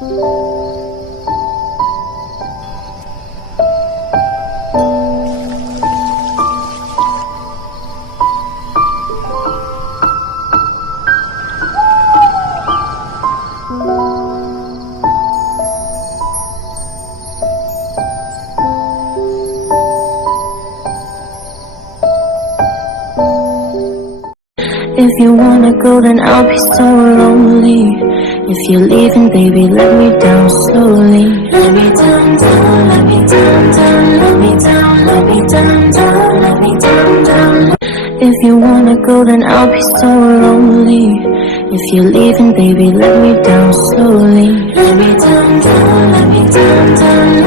If you wanna go, then I'll be so lonely. If you're leaving, baby, let me down slowly. Let me down, down, let me down, down, let me down, let me down, down, let me down, down. If you wanna go, then I'll be so lonely. If you're leaving, baby, let me down slowly. Let me down, down, let me down, down.